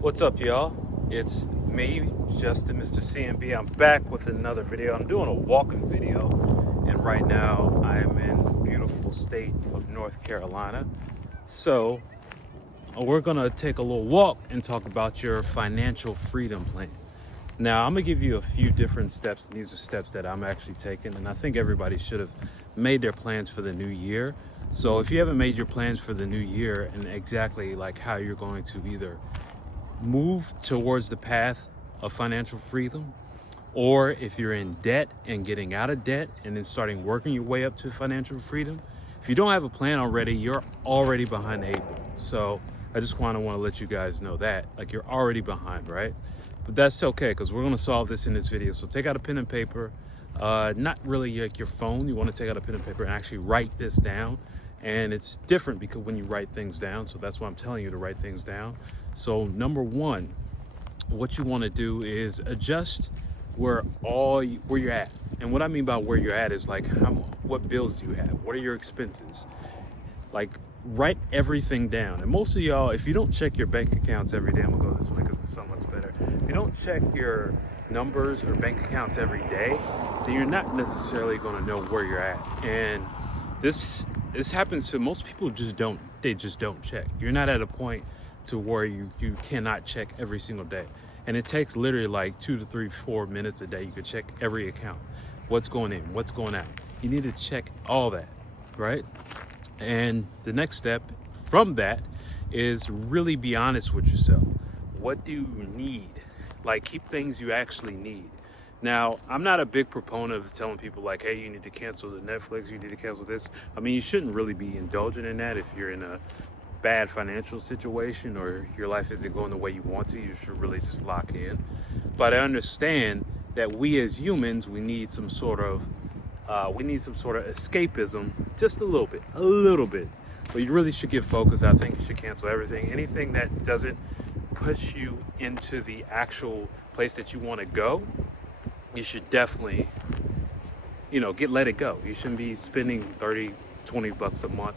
What's up, y'all? It's me, Justin, Mr. CMB. I'm back with another video. I'm doing a walking video, and right now I am in the beautiful state of North Carolina. So we're gonna take a little walk and talk about your financial freedom plan. Now, I'm gonna give you a few different steps, and these are steps that I'm actually taking, and I think everybody should have made their plans for the new year. So if you haven't made your plans for the new year and exactly like how you're going to either move towards the path of financial freedom, or if you're in debt and getting out of debt and then starting working your way up to financial freedom, if you don't have a plan already, you're already behind the eight ball. So I just want to let you guys know that, like, you're already behind, right? But that's okay, because we're going to solve this in this video. So take out a pen and paper, not really like your phone. You want to take out a pen and paper and actually write this down. And it's different because when you write things down, so that's why I'm telling you to write things down. So number one, what you want to do is adjust where you're at. And what I mean by where you're at is like what bills do you have? What are your expenses? Like, write everything down. And most of y'all, if you don't check your bank accounts every day, I'm gonna go this way because the sun looks better. If you don't check your numbers or bank accounts every day, then you're not necessarily gonna know where you're at. And this happens to most people. They just don't check. You're not at a point to where you cannot check every single day. And it takes literally like 2 to 3, 4 minutes a day. You could check every account. What's going in, what's going out. You need to check all that, right? And the next step from that is really be honest with yourself. What do you need? Like, keep things you actually need. Now, I'm not a big proponent of telling people like, hey, you need to cancel the Netflix, you need to cancel this. I mean, you shouldn't really be indulgent in that if you're in a bad financial situation or your life isn't going the way you want to. You should really just lock in. But I understand that we as humans, we need some sort of escapism, just a little bit. But you really should get focused. I think you should cancel everything. Anything that doesn't push you into the actual place that you want to go, you should definitely, let it go. You shouldn't be spending 30, 20 bucks a month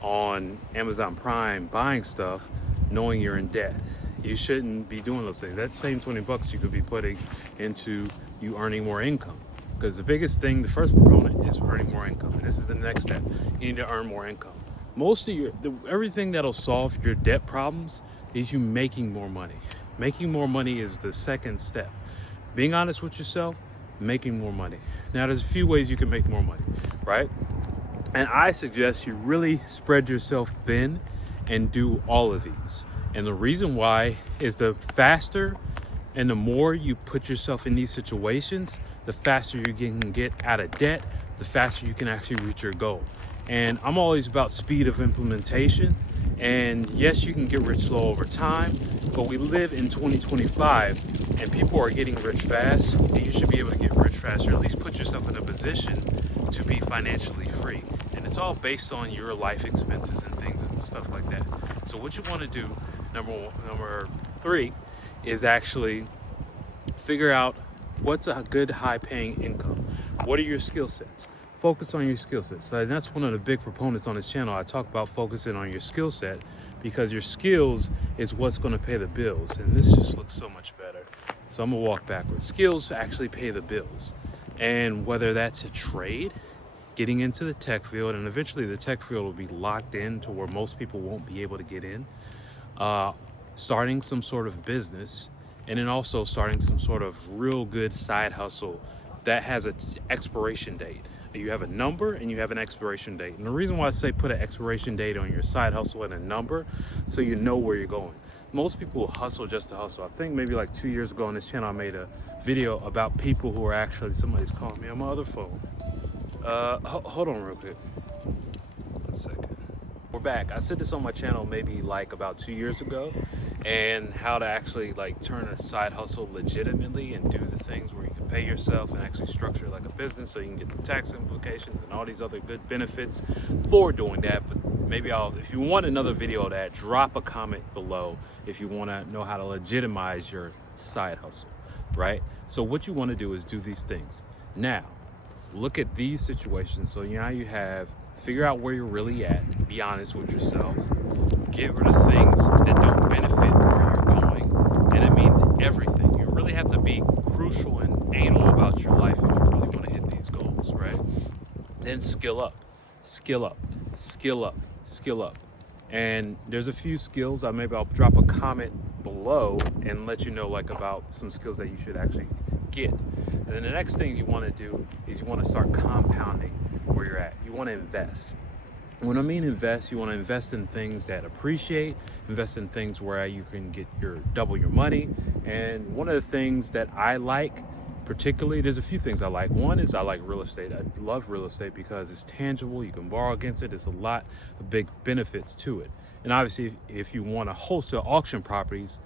on Amazon Prime buying stuff knowing you're in debt. You shouldn't be doing those things. That same 20 bucks you could be putting into you earning more income. Because the biggest thing, the first proponent, is earning more income. And this is the next step. You need to earn more income. Everything that'll solve your debt problems is you making more money. Making more money is the second step. Being honest with yourself, making more money. Now, there's a few ways you can make more money, right? And I suggest you really spread yourself thin and do all of these. And the reason why is the faster and the more you put yourself in these situations, the faster you can get out of debt, the faster you can actually reach your goal. And I'm always about speed of implementation. And yes, you can get rich slow over time, but we live in 2025 and people are getting rich fast, and you should be able to get rich faster, at least put yourself in a position to be financially free. And it's all based on your life expenses and things and stuff like that. So what you want to do, number 3, is actually figure out what's a good high-paying income. What are your skill sets? Focus on your skill sets. And that's one of the big proponents on this channel. I talk about focusing on your skill set because your skills is what's going to pay the bills. And this just looks so much better. So I'm going to walk backwards. Skills actually pay the bills. And whether that's a trade, getting into the tech field, and eventually the tech field will be locked in to where most people won't be able to get in, starting some sort of business, and then also starting some sort of real good side hustle that has an expiration date. You have a number and you have an expiration date. And the reason why I say put an expiration date on your side hustle and a number, so you know where you're going. Most people hustle just to hustle. I think maybe like 2 years ago on this channel, I made a video about people who are actually, somebody's calling me on my other phone. Hold on real quick. 1 second. We're back. I said this on my channel maybe like about 2 years ago, and how to actually like turn a side hustle legitimately and do the things where you can pay yourself and actually structure it like a business so you can get the tax implications and all these other good benefits for doing that. But maybe if you want another video of that, drop a comment below if you want to know how to legitimize your side hustle, right? So what you want to do is do these things. Now, look at these situations. So now you have, figure out where you're really at, be honest with yourself, get rid of things that don't benefit where you're going, balance your life if you really want to hit these goals, right? Then skill up, skill up, skill up, skill up. And there's a few skills. Maybe I'll drop a comment below and let you know like about some skills that you should actually get. And then the next thing you want to do is you want to start compounding where you're at. You want to invest. When I mean invest, you want to invest in things that appreciate, invest in things where you can get double your money. And one of the things that I like, particularly, there's a few things I like. One is I like real estate. I love real estate because it's tangible. You can borrow against it. There's a lot of big benefits to it. And obviously, if you want to wholesale auction properties,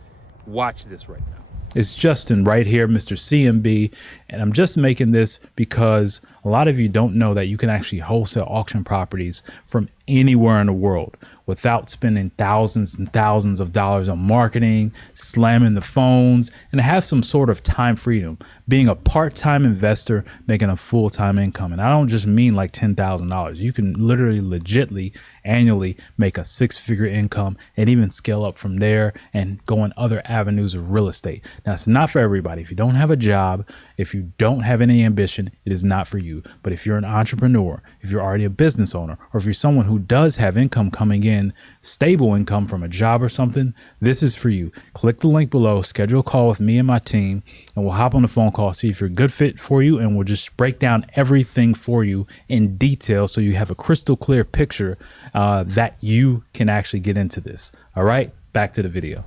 watch this right now. It's Justin right here, Mr. CMB, and I'm just making this because a lot of you don't know that you can actually wholesale auction properties from anywhere in the world without spending thousands and thousands of dollars on marketing, slamming the phones, and have some sort of time freedom, being a part-time investor, making a full-time income. And I don't just mean like $10,000. You can literally legitly annually make a six-figure income and even scale up from there and go in other avenues of real estate. Now, it's not for everybody. If you don't have a job, if you don't have any ambition, it is not for you. But if you're an entrepreneur, if you're already a business owner, or if you're someone who does have income coming in, stable income from a job or something, this is for you. Click the link below, schedule a call with me and my team, and we'll hop on the phone call, see if you're a good fit for you, and we'll just break down everything for you in detail so you have a crystal clear picture that you can actually get into this. All right, back to the video.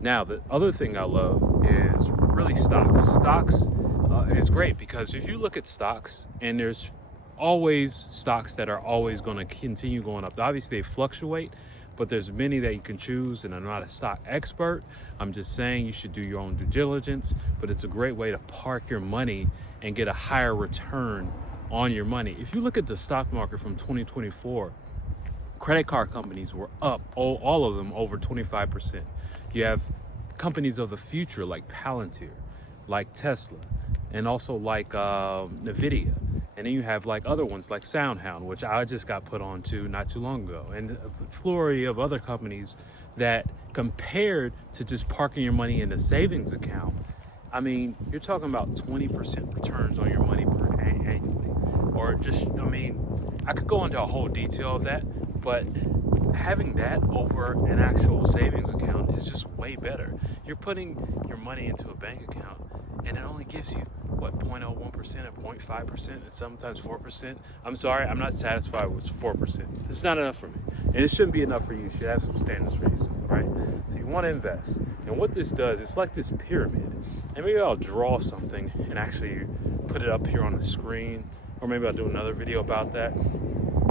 Now, the other thing I love is really stocks. Stocks is great because if you look at stocks, and there's always stocks that are always going to continue going up. Obviously, they fluctuate, but there's many that you can choose, and I'm not a stock expert. I'm just saying you should do your own due diligence, but it's a great way to park your money and get a higher return on your money. If you look at the stock market from 2024, credit card companies were up, all of them over 25%. You have companies of the future like Palantir, like Tesla, and also like Nvidia. And then you have like other ones like SoundHound, which I just got put on to not too long ago, and a flurry of other companies that, compared to just parking your money in a savings account, I mean, you're talking about 20% returns on your money annually. Or just, I mean, I could go into a whole detail of that, but having that over an actual savings account is just way better. You're putting your money into a bank account, and it only gives you, what, 0.01% or 0.5%, and sometimes 4%. I'm sorry, I'm not satisfied with 4%. It's not enough for me, and it shouldn't be enough for you. You should have some standards for yourself, right? So you want to invest, and what this does, it's like this pyramid, and maybe I'll draw something and actually put it up here on the screen, or maybe I'll do another video about that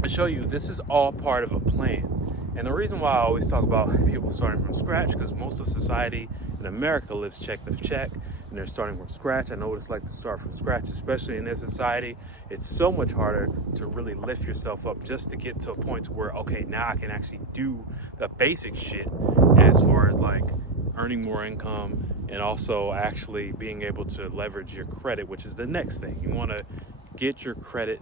to show you this is all part of a plan. And the reason why I always talk about people starting from scratch, because most of society in America lives check to check, and they're starting from scratch. I know what it's like to start from scratch, especially in this society. It's so much harder to really lift yourself up just to get to a point to where, okay, now I can actually do the basic shit as far as like earning more income and also actually being able to leverage your credit, which is the next thing. You want to get your credit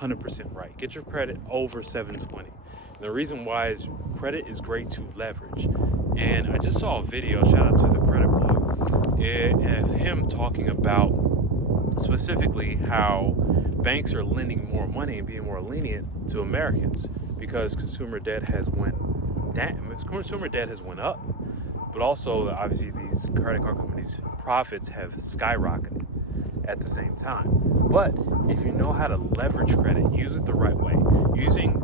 100% right. Get your credit over 720. And the reason why is credit is great to leverage. And I just saw a video, shout out to the Credit Blog, of him talking about specifically how banks are lending more money and being more lenient to Americans because consumer debt has went up, but also obviously these credit card companies' profits have skyrocketed at the same time. But if you know how to leverage credit, use it the right way, using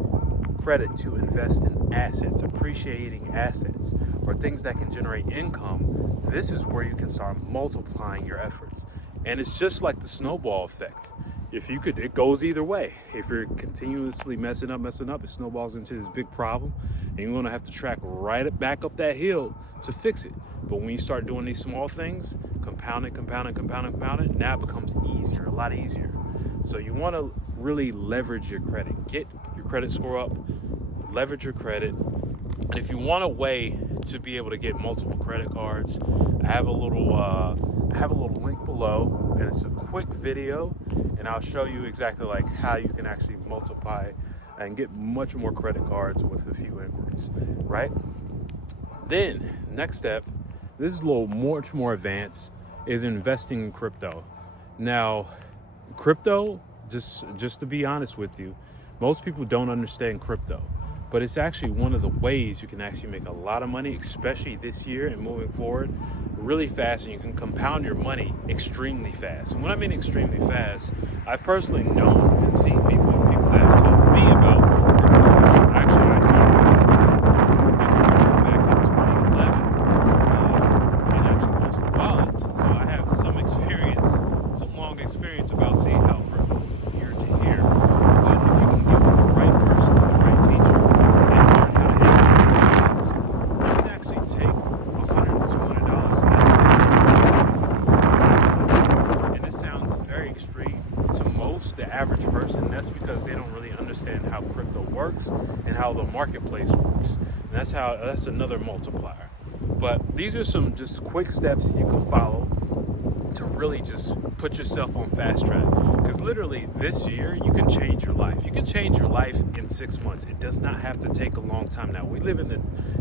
credit to invest in assets, appreciating assets, or things that can generate income, this is where you can start multiplying your efforts. And it's just like the snowball effect. It goes either way. If you're continuously messing up, it snowballs into this big problem, and you're gonna have to track right back up that hill to fix it. But when you start doing these small things, compound it, now it becomes easier, a lot easier. So you wanna really leverage your credit. Get your credit score up, leverage your credit. And if you want a way to be able to get multiple credit cards, I have a little link below, and it's a quick video, and I'll show you exactly like how you can actually multiply and get much more credit cards with a few inquiries, right? Then next step, this is a little much more advanced, is investing in crypto. Now, Crypto, just to be honest with you, most people don't understand crypto, but it's actually one of the ways you can actually make a lot of money, especially this year and moving forward, really fast, and you can compound your money extremely fast. And when I mean extremely fast, I've personally known and seen people that have told me about crypto, which actually I started with back in 2011, and actually launched the wallet. So I have some experience, some long experience about seeing how crypto goes from here to here. But if you can get with the right person, the right teacher, and learn how to analyze these things, you can actually take $100 to $200 and this sounds very extreme to most, the average person, and that's because they don't really understand how crypto works and how the marketplace works. And that's another multiplier. But these are some just quick steps you can follow to really just put yourself on fast track. Because literally this year, you can change your life. You can change your life in 6 months. It does not have to take a long time now. We live in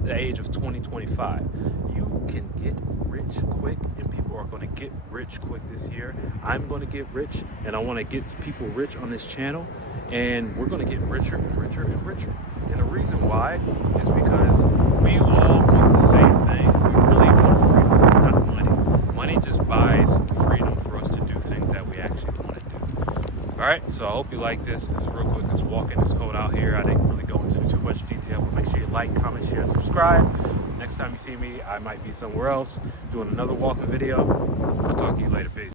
the age of 2025. You can get rich quick, and people are going to get rich quick this year. I'm going to get rich, and I want to get people rich on this channel. And we're going to get richer and richer and richer. And the reason why is because we all want the same thing. We really want freedom. It's not money. Money just buys freedom for us to do things that we actually want to do. All right, so I hope you like this. This is real quick. It's walking. It's cold out here. I didn't really go into too much detail, but make sure you like, comment, share, subscribe. Next time you see me, I might be somewhere else doing another walking video. I'll talk to you later. Peace.